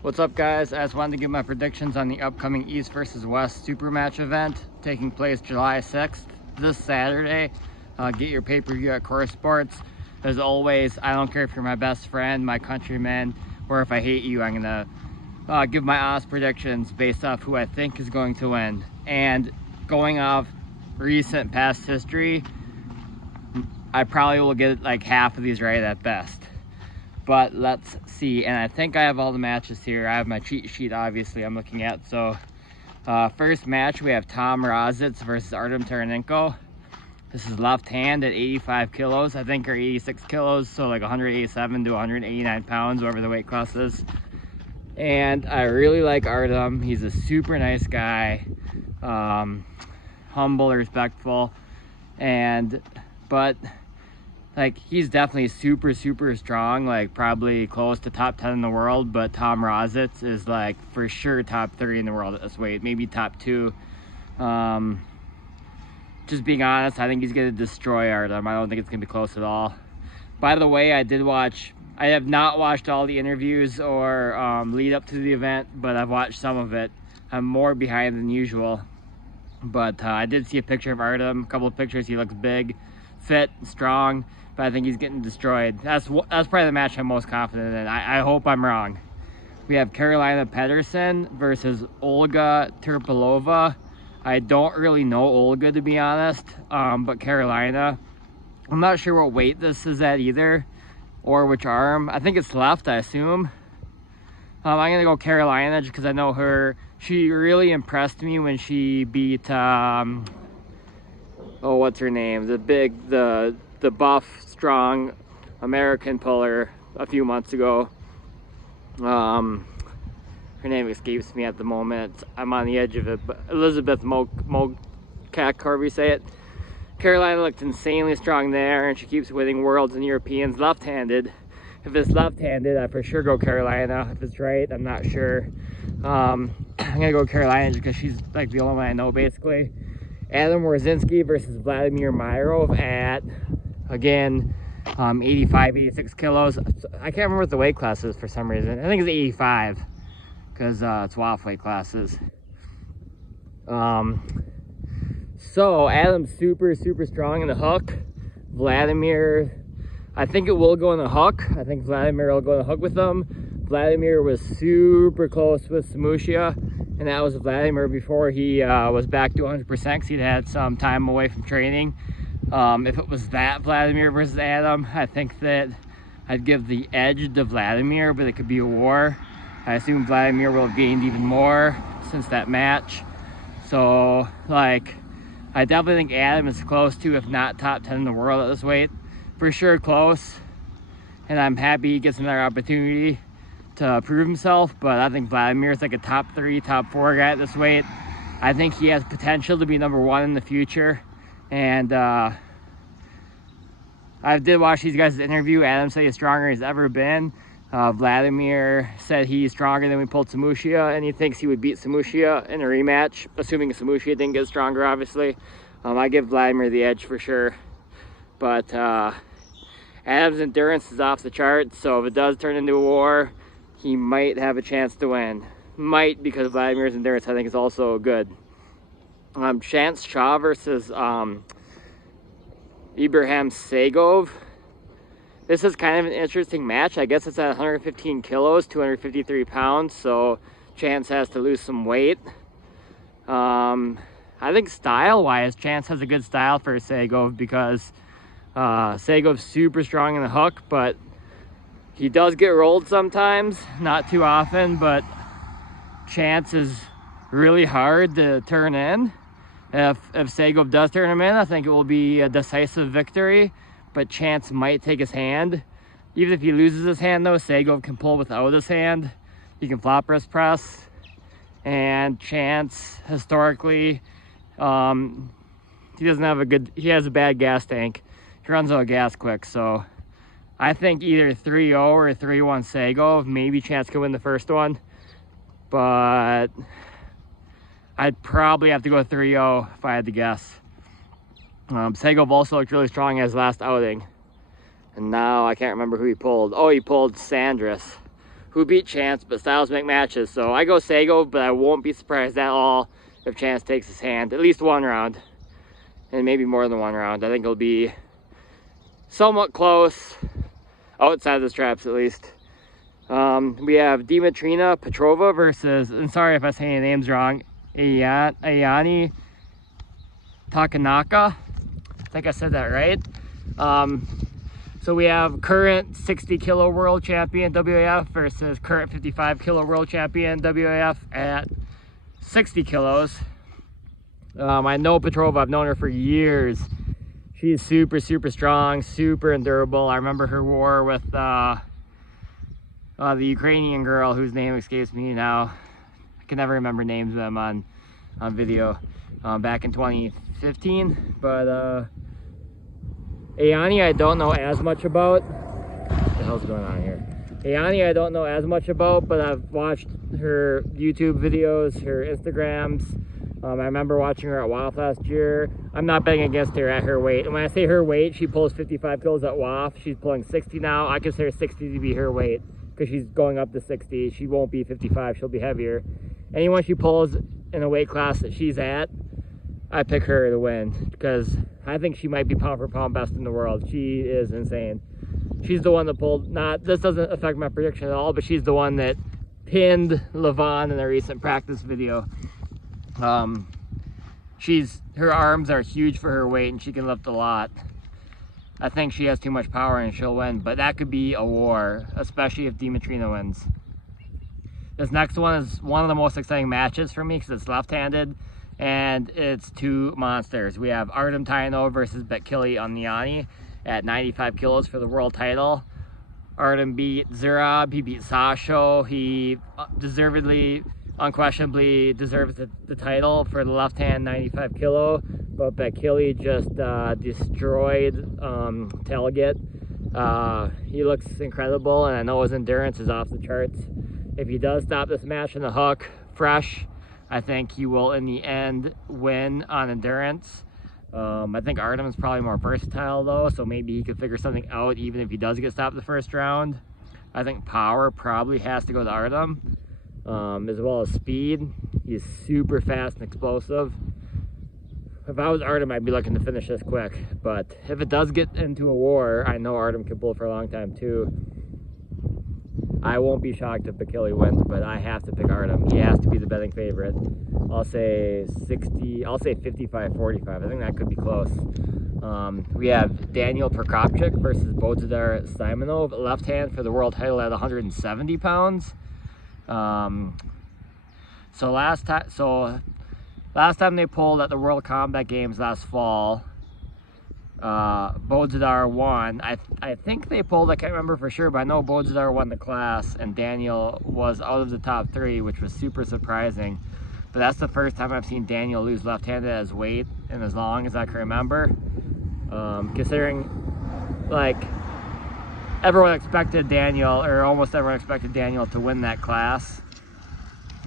What's up, guys? I just wanted to give my predictions on the upcoming East versus West Super Match event taking place July 6th, this Saturday. Get your pay-per-view at Core Sports. As always, I don't care if you're my best friend, my countryman, or if I hate you, I'm gonna give my honest predictions based off who I think is going to win. And going off recent past history, I probably will get like half of these right at best. But let's see, and I think I have all the matches here. I have my cheat sheet, obviously, I'm looking at. So first match, we have Tom Razitz versus Artem Taranenko. This is left hand at 85 kilos, I think, or 86 kilos, so like 187 to 189 pounds, whatever the weight class is. And I really like Artem. He's a super nice guy, humble, respectful, but like, he's definitely super strong, like probably close to top 10 in the world. But Tom Razitz is like for sure top 3 in the world at this weight, maybe top 2. Just being honest, I think he's gonna destroy Artem. I don't think it's gonna be close at all. By the way, I have not watched all the interviews or lead up to the event, but I've watched some of it. I'm more behind than usual, but I did see a picture of Artem, a couple of pictures. He looks big, fit, strong, but I think he's getting destroyed. That's probably the match I'm most confident in. I hope I'm wrong. We have Carolina Pedersen versus Olga Terpilova. I don't really know Olga, to be honest, but Carolina. I'm not sure what weight this is at either, or which arm. I think it's left, I assume. I'm gonna go Carolina just because I know her. She really impressed me when she beat, what's her name? The buff, strong American puller a few months ago. Her name escapes me at the moment. I'm on the edge of it, but Elizabeth Mokak, however you say it. Carolina looked insanely strong there, and she keeps winning worlds and Europeans left-handed. If it's left-handed, I for sure go Carolina. If it's right, I'm not sure. I'm gonna go Carolina just because she's like the only one I know, basically. Adam Warzinski versus Vladimir Myrov at, again, 85, 86 kilos. I can't remember what the weight class is for some reason. I think it's 85 because it's WAF weight classes. So Adam's super strong in the hook. Vladimir, I think it will go in the hook. I think Vladimir will go in the hook with him. Vladimir was super close with Samushia, and that was Vladimir before he was back to 100% because he'd had some time away from training. If it was that Vladimir versus Adam, I think that I'd give the edge to Vladimir, but it could be a war. I assume Vladimir will have gained even more since that match. So, like, I definitely think Adam is close to, if not top 10 in the world at this weight. For sure close. And I'm happy he gets another opportunity to prove himself, but I think Vladimir is like a top 3, top 4 guy at this weight. I think he has potential to be number 1 in the future. And I did watch these guys' interview. Adam said he's stronger than he's ever been. Vladimir said he's stronger than we pulled Samushia, and he thinks he would beat Samushia in a rematch, assuming Samushia didn't get stronger, obviously. I give Vladimir the edge for sure. But Adam's endurance is off the charts, so if it does turn into a war, he might have a chance to win. Might, because Vladimir's endurance, I think, is also good. Chance Shaw versus Ibrahim Sagov. This is kind of an interesting match. I guess it's at 115 kilos, 253 pounds, so Chance has to lose some weight. I think style-wise, Chance has a good style for Sagov because Sagov's super strong in the hook, but he does get rolled sometimes, not too often, but Chance is really hard to turn in. If Sagov does turn him in, I think it will be a decisive victory, but Chance might take his hand. Even if he loses his hand though, Sagov can pull without his hand. He can flop wrist press, and Chance, historically, he has a bad gas tank. He runs out of gas quick, so I think either 3-0 or 3-1 Sagov. Maybe Chance could win the first one, but I'd probably have to go 3-0 if I had to guess. Sagov also looked really strong at his last outing. And now I can't remember who he pulled. Oh, he pulled Sandris, who beat Chance, but styles make matches. So I go Sago, but I won't be surprised at all if Chance takes his hand at least one round, and maybe more than one round. I think it'll be somewhat close, outside the straps at least. We have Dimitrina Petrova versus, and sorry if I say any names wrong, Ayani Takanaka. I think I said that right. So we have current 60 kilo world champion WAF versus current 55 kilo world champion WAF at 60 kilos. I know Petrova, I've known her for years. She's super, super strong, super endurable. I remember her war with the Ukrainian girl whose name escapes me now. I can never remember names of them on video back in 2015. But Ayani I don't know as much about. What the hell's going on here? Ayani I don't know as much about, but I've watched her YouTube videos, her Instagrams. I remember watching her at WAF last year. I'm not betting against her at her weight. And when I say her weight, she pulls 55 kilos at WAF. She's pulling 60 now. I consider 60 to be her weight because she's going up to 60. She won't be 55, she'll be heavier. Anyone she pulls in a weight class that she's at, I pick her to win because I think she might be pound for pound best in the world. She is insane. She's the one that pulled, this doesn't affect my prediction at all, but she's the one that pinned Levon in a recent practice video. Her arms are huge for her weight and she can lift a lot. I think she has too much power and she'll win, but that could be a war, especially if Dimitrina wins. This next one is one of the most exciting matches for me because it's left-handed and it's two monsters. We have Artem Tainov versus Betkili Onyani at 95 kilos for the world title. Artem beat Zurab, he beat Sasho, he unquestionably deserves the title for the left hand 95 kilo, but Betkili just destroyed Telget. He looks incredible, and I know his endurance is off the charts. If he does stop this match in the hook fresh, I think he will in the end win on endurance. I think Artem is probably more versatile though, so maybe he could figure something out even if he does get stopped the first round. I think power probably has to go to Artem. As well as speed. He's super fast and explosive. If I was Artem, I'd be looking to finish this quick, but if it does get into a war, I know Artem can pull for a long time too. I won't be shocked if Betkili wins, but I have to pick Artem. He has to be the betting favorite. I'll say 55-45. I think that could be close. We have Daniel Prokopchuk versus Bodzidar Simonov, left hand for the world title at 170 pounds. So last time they pulled at the World Combat Games last fall, Bodzidar won. I think they pulled, I can't remember for sure, but I know Bodzidar won the class and Daniel was out of the top 3, which was super surprising. But that's the first time I've seen Daniel lose left-handed at his weight in as long as I can remember. Considering, like, everyone expected Daniel, or almost everyone expected Daniel to win that class.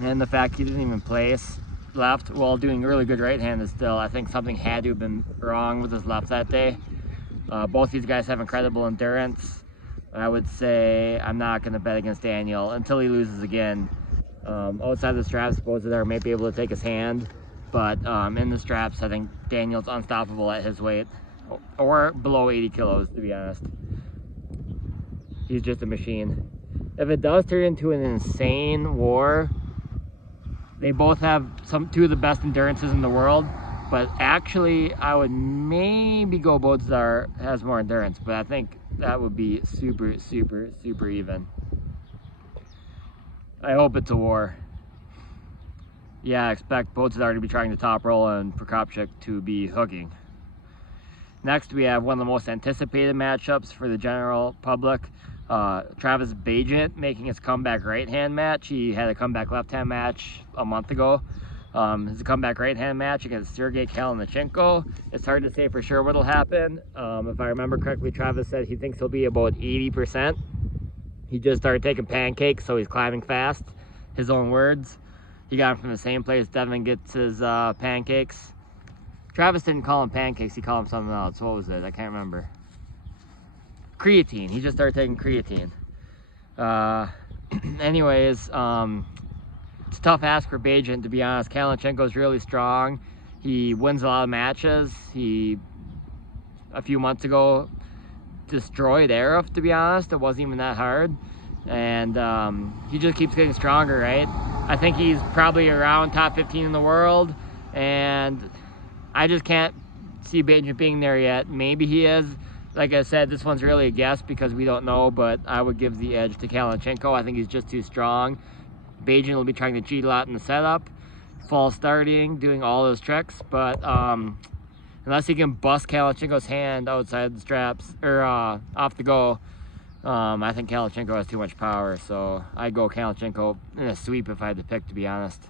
And the fact he didn't even place left while doing really good right-handed still, I think something had to have been wrong with his left that day. Both these guys have incredible endurance. I would say I'm not going to bet against Daniel until he loses again. Outside the straps, Bodzidar may be able to take his hand, but in the straps, I think Daniel's unstoppable at his weight, or below 80 kilos, to be honest. He's just a machine. If it does turn into an insane war, they both have two of the best endurances in the world, but actually I would maybe go Bodzidar has more endurance, but I think that would be super, super, super even. I hope it's a war. Yeah, I expect Bodzidar to be trying to top roll and Prokopchuk to be hooking. Next, we have one of the most anticipated matchups for the general public. Travis Bagent making his comeback right-hand match. He had a comeback left-hand match a month ago. It's a comeback right-hand match against Sergey Kalynachenko. It's hard to say for sure what'll happen. If I remember correctly, Travis said he thinks he'll be about 80%. He just started taking pancakes, so he's climbing fast. His own words. He got them from the same place Devin gets his pancakes. Travis didn't call them pancakes, he called them something else. What was it? I can't remember. Creatine. He just started taking creatine. anyways, it's a tough ask for Bagent, to be honest. Kalashenko's really strong. He wins a lot of matches. He, a few months ago, destroyed Arif, to be honest. It wasn't even that hard. And he just keeps getting stronger, right? I think he's probably around top 15 in the world, and I just can't see Bagent being there yet. Maybe he is. Like I said, this one's really a guess because we don't know, but I would give the edge to Kalashenko. I think he's just too strong. Bagent will be trying to cheat a lot in the setup, false starting, doing all those tricks, but unless he can bust Kalashenko's hand outside the straps, or off the go, I think Kalashenko has too much power, so I'd go Kalashenko in a sweep if I had to pick, to be honest.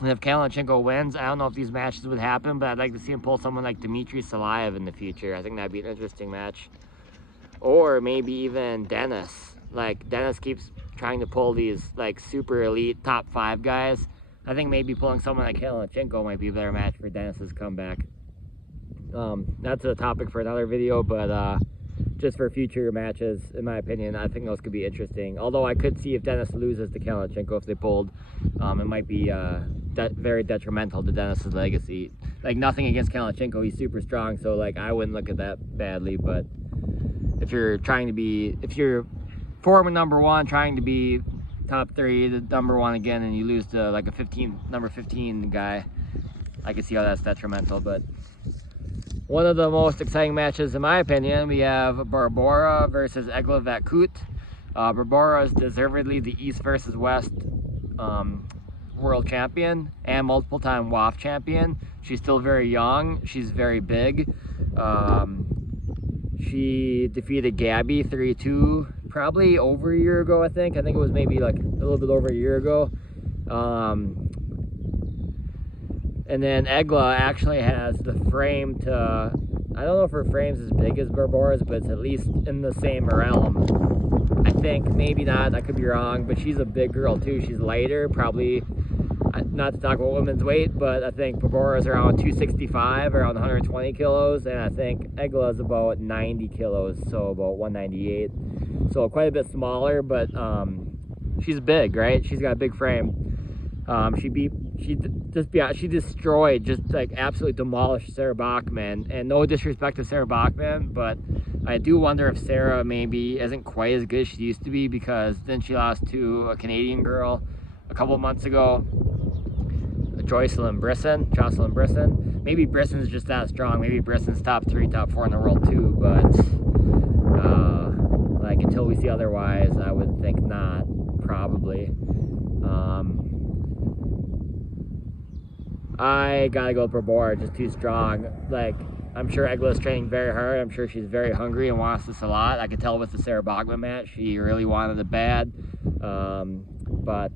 And if Kalashenko wins, I don't know if these matches would happen, but I'd like to see him pull someone like Dmitry Salayev in the future. I think that'd be an interesting match. Or maybe even Dennis. Like, Dennis keeps trying to pull these, like, super elite top 5 guys. I think maybe pulling someone like Kalashenko might be a better match for Dennis's comeback. That's a topic for another video, but just for future matches, in my opinion, I think those could be interesting. Although I could see if Dennis loses to Kalashenko if they pulled, it might be very detrimental to Dennis's legacy. Like, nothing against Kalashenko, he's super strong, so like I wouldn't look at that badly. But if you're trying to be, if you're former #1, trying to be top 3, the #1 again, and you lose to like a number 15 guy, I can see how that's detrimental. But one of the most exciting matches, in my opinion, we have Barbora versus Egla Vatkut. Barbora is deservedly the East versus West world champion and multiple-time WAF champion. She's still very young. She's very big. She defeated Gabby 3-2 probably over a year ago, I think. I think it was maybe like a little bit over a year ago. And then Egla actually has the frame to, I don't know if her frame's as big as Barbora's, but it's at least in the same realm. I think, maybe not, I could be wrong, but she's a big girl too. She's lighter, probably, not to talk about women's weight, but I think Barbora's around 265, around 120 kilos, and I think Egla's about 90 kilos, so about 198. So quite a bit smaller, but she's big, right? She's got a big frame. She destroyed, just like absolutely demolished Sarah Bachman. And no disrespect to Sarah Bachman, but I do wonder if Sarah maybe isn't quite as good as she used to be, because then she lost to a Canadian girl a couple of months ago, Jocelyn Brisson. Maybe Brisson's just that strong. Maybe Brisson's top 3, top 4 in the world too, but like, until we see otherwise, I would think not, probably. I gotta go with Barbora, just too strong. Like, I'm sure Egla's training very hard. I'm sure she's very hungry and wants this a lot. I could tell with the Sarah Bachman match, she really wanted it bad. But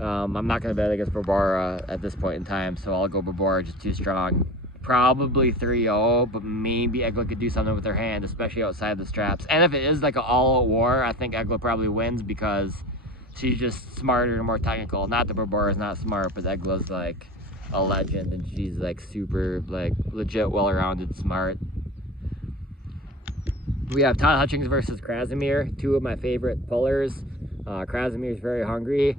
I'm not gonna bet against Barbora at this point in time, so I'll go Barbora, just too strong. Probably 3-0, but maybe Egla could do something with her hand, especially outside the straps. And if it is like an all-out war, I think Egla probably wins because she's just smarter and more technical. Not that Barbora's not smart, but Egla's like a legend, and she's like super, like, legit well-rounded smart. We have Todd Hutchings versus Krasimir, 2 of my favorite pullers. Krasimir's very hungry.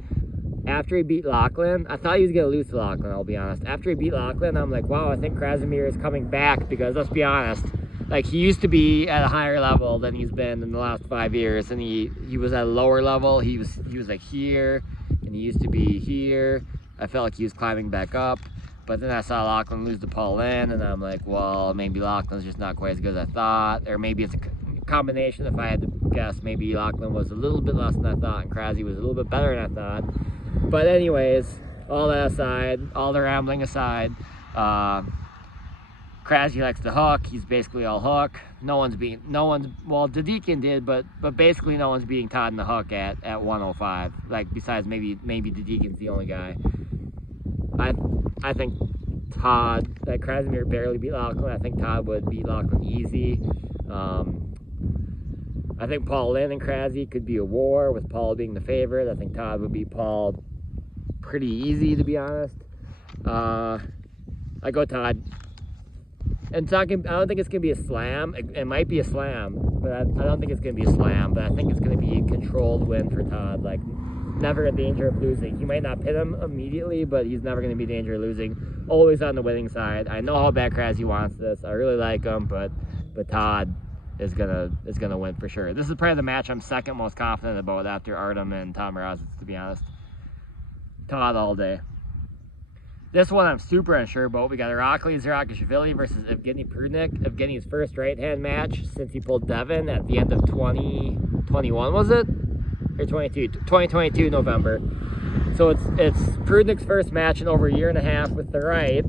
After he beat Lachlan, I thought he was gonna lose to Lachlan, I'll be honest. After he beat Lachlan, I'm like, wow, I think Krasimir is coming back, because let's be honest, like, he used to be at a higher level than he's been in the last 5 years, and he was at a lower level. He was like here, and he used to be here. I felt like he was climbing back up, but then I saw Lachlan lose to Paul Lynn, and I'm like, well, maybe Lachlan's just not quite as good as I thought, or maybe it's a combination. If I had to guess, maybe Lachlan was a little bit less than I thought, and Krasi was a little bit better than I thought. But anyways, all that aside, all the rambling aside, Krasi likes to hook. He's basically all hook. Well, Dedekian did, but basically no one's beating Todd in the hook at 105. Like, besides maybe Dedekian's the only guy. I think Todd, like, Krasimir barely beat Lachlan. I think Todd would beat Lachlan easy. I think Paul Lynn and Krasi could be a war, with Paul being the favorite. I think Todd would beat Paul pretty easy, to be honest. I go Todd. And talking, I don't think it's gonna be a slam. It might be a slam, but I don't think it's gonna be a slam. But I think it's gonna be a controlled win for Todd. Like, never in danger of losing. He might not pin him immediately, but he's never gonna be in danger of losing. Always on the winning side. I know how bad Krasny wants this. I really like him, but Todd is gonna win for sure. This is probably the match I'm second most confident about after Artem and Tom Mrazek, to be honest. Todd all day. This one I'm super unsure about. We got Irakli Zharakashvili versus Evgeny Prudnik. Evgeny's first right-hand match since he pulled Devin at the end of 2021, was it? Or 2022 November. So it's Prudnik's first match in over a year and a half with the right.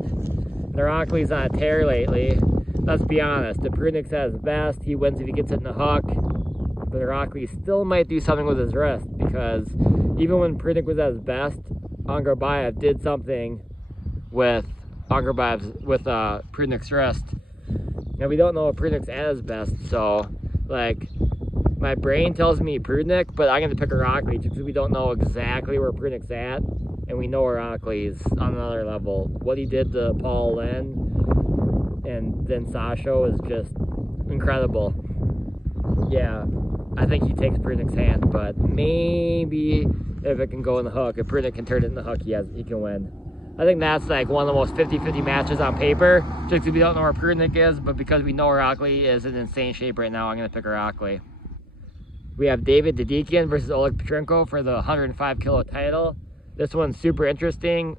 Irakli's on a tear lately. Let's be honest, if Prudnik's at his best, he wins if he gets it in the hook. But Irakli still might do something with his wrist, because even when Prudnik was at his best, Angarbayev did something with Prudnik's wrist. Now we don't know if Prudnik's at his best, so like my brain tells me Prudnik, but I'm gonna pick Irakli just because we don't know exactly where Prudnik's at, and we know Irakli's on another level. What he did to Paul Lin and then Sasho is just incredible. Yeah, I think he takes Prudnik's hand, but maybe if it can go in the hook, if Prudnik can turn it in the hook, he can win. I think that's like one of the most 50-50 matches on paper, just because we don't know where Prudnik is, but because we know Irakli is in insane shape right now, I'm going to pick Irakli. We have David Dedekian versus Oleg Petrenko for the 105 kilo title. This one's super interesting.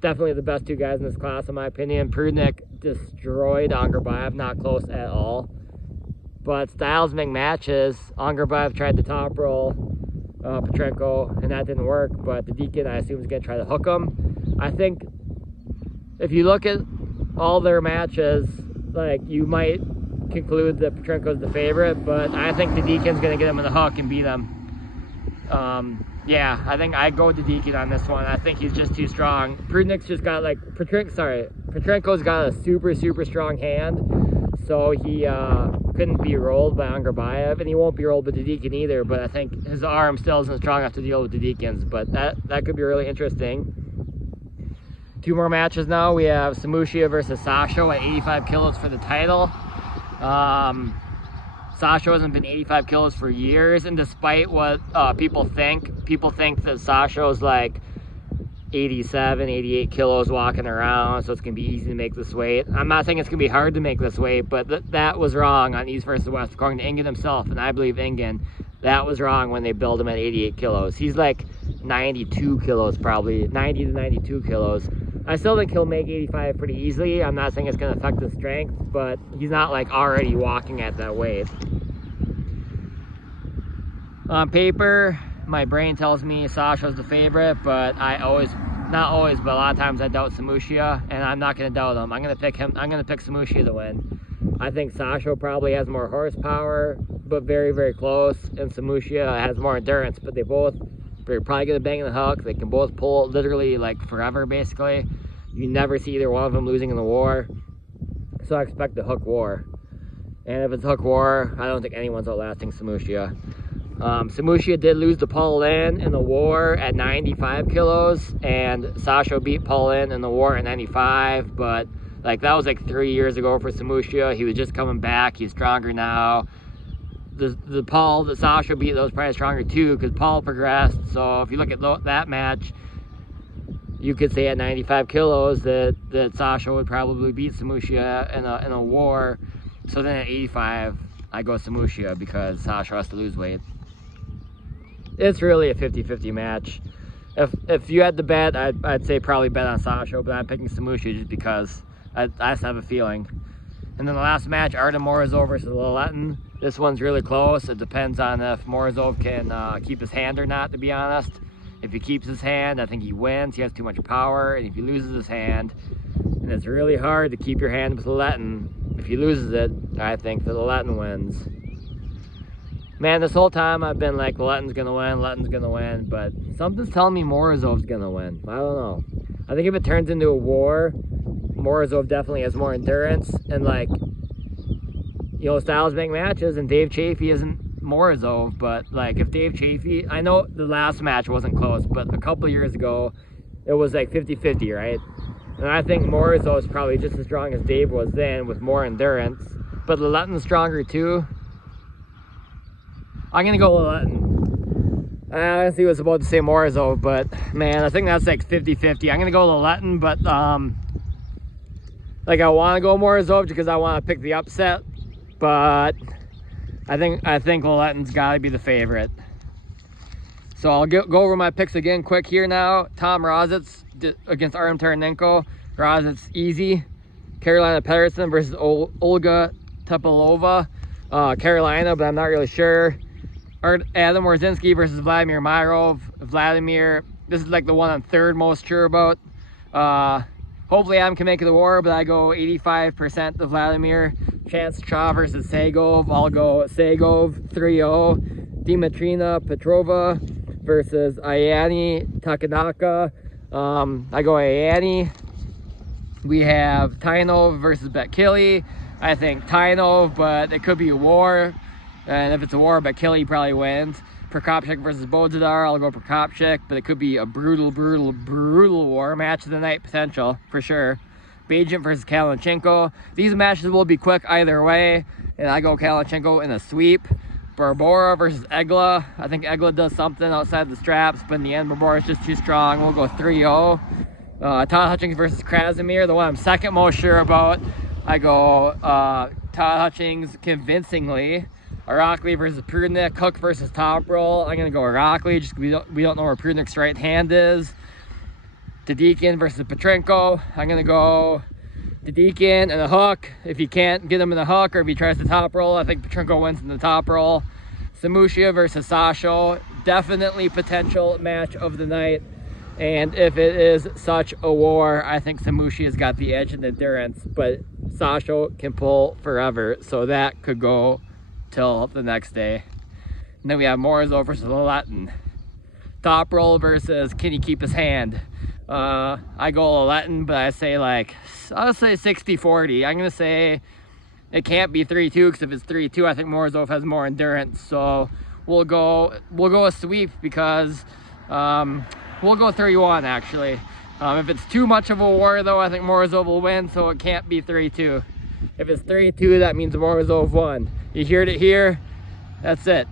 Definitely the best two guys in this class, in my opinion. Prudnik destroyed Angarbayev, not close at all. But styles make matches. Angarbayev tried the top roll. Petrenko, and that didn't work, but Dedekian, I assume, is going to try to hook him. I think if you look at all their matches, like, you might conclude that Petrenko's the favorite, but I think Dedekian's going to get him in the hook and beat him. Yeah, I think I go Dedekian on this one. I think he's just too strong. Prudnik's just got, like, Petrenko's got a super, super strong hand, so he couldn't be rolled by Angarbayev, and he won't be rolled by Dedekian either, but I think his arm still isn't strong enough to deal with Dedekian's, but that could be really interesting. Two more matches now. We have Samushia versus Sasho at 85 kilos for the title. Sasho hasn't been 85 kilos for years, and despite what people think that Sasho's like 87, 88 kilos walking around, so it's going to be easy to make this weight. I'm not saying it's going to be hard to make this weight, but that was wrong on East versus West, according to Engen himself, and I believe Engen, that was wrong when they built him at 88 kilos. He's like 92 kilos probably, 90 to 92 kilos. I still think he'll make 85 pretty easily. I'm not saying it's going to affect his strength, but he's not like already walking at that weight. On paper, my brain tells me Sasho's the favorite, but not always, but a lot of times I doubt Samushia, and I'm not going to doubt him. I'm going to pick Samushia to win. I think Sasho probably has more horsepower, but very, very close, and Samushia has more endurance, but they're probably going to bang in the hook. They can both pull literally like forever, basically. You never see either one of them losing in the war, so I expect the hook war. And if it's hook war, I don't think anyone's outlasting Samushia. Samushia did lose to Paul Lin in the war at 95 kilos, and Sasho beat Paul Lin in the war at 95, but like that was like 3 years ago for Samushia. He was just coming back. He's stronger now. The Paul that Sasho beat, that was probably stronger too, because Paul progressed. So if you look at that match, you could say at 95 kilos that Sasho would probably beat Samushia in a war. So then at 85, I go Samushia because Sasho has to lose weight. It's really a 50-50 match. If you had to bet, I'd say probably bet on Sasho, but I'm picking Samushia just because I just have a feeling. And then the last match, Artem Morozov versus Laletin. This one's really close. It depends on if Morozov can keep his hand or not, to be honest. If he keeps his hand, I think he wins. He has too much power. And if he loses his hand, and it's really hard to keep your hand with Laletin, if he loses it, I think that Laletin wins. Man, this whole time I've been like, Laletin's gonna win, but something's telling me Morozov's gonna win. I don't know. I think if it turns into a war, Morozov definitely has more endurance, and like, you know, styles make matches, and Dave Chafee isn't Morozov, but like if Dave Chafee, I know the last match wasn't close, but a couple years ago, it was like 50-50, right? And I think Morozov is probably just as strong as Dave was then, with more endurance. But Laletin's stronger too. I'm gonna go Laletin. I honestly was about to say Morozov, but man, I think that's like 50-50. I'm gonna go Laletin, but like I want to go Morozov because I want to pick the upset, but I think Laletin's got to be the favorite. So I'll go over my picks again quick here now. Tom Rositz against Artem Taranenko. Rositz easy. Carolina Pedersen versus Olga Topalova. Carolina, but I'm not really sure. Adam Warzinski versus Vladimir Myrov. Vladimir, this is like the one I'm third most sure about. Hopefully Adam can make it to war, but I go 85% to Vladimir. Chance Cha versus Segov. I'll go Segov 3-0. Dimitrina Petrova versus Ayani Takanaka. I go Ayani. We have Tainov versus Betkili. I think Tainov, but it could be a war. And if it's a war, Betkili probably wins. Prokopchik versus Bojidar, I'll go Prokopchik, but it could be a brutal war. Match of the night potential, for sure. Bajent versus Kalunchenko. These matches will be quick either way, and I go Kalunchenko in a sweep. Barbora versus Egla. I think Egla does something outside the straps, but in the end, Barbora is just too strong. We'll go 3-0. Todd Hutchings versus Krasimir, the one I'm second most sure about. I go Todd Hutchings convincingly. Irakli versus Prudnik. Cook versus Toprol. I'm gonna go Irakli, just we don't know where Prudnik's right hand is. Dedekin versus Petrenko. I'm gonna go Dedekin and a hook. If you can't get him in the hook, or if he tries the top roll, I think Petrenko wins in the top roll. Samushia versus Sasho. Definitely potential match of the night. And if it is such a war, I think Samushia's got the edge in endurance, but Sasho can pull forever, so that could go till the next day. And then we have Morozov versus Laletin. Top roll versus can he keep his hand? I go Laletin, but I'll say 60-40. I'm gonna say it can't be 3-2, because if it's 3-2, I think Morozov has more endurance. So we'll go a sweep, because we'll go 3-1 actually. If it's too much of a war though, I think Morozov will win, so it can't be 3-2. If it's 3-2, that means Morozov won. You heard it here. That's it.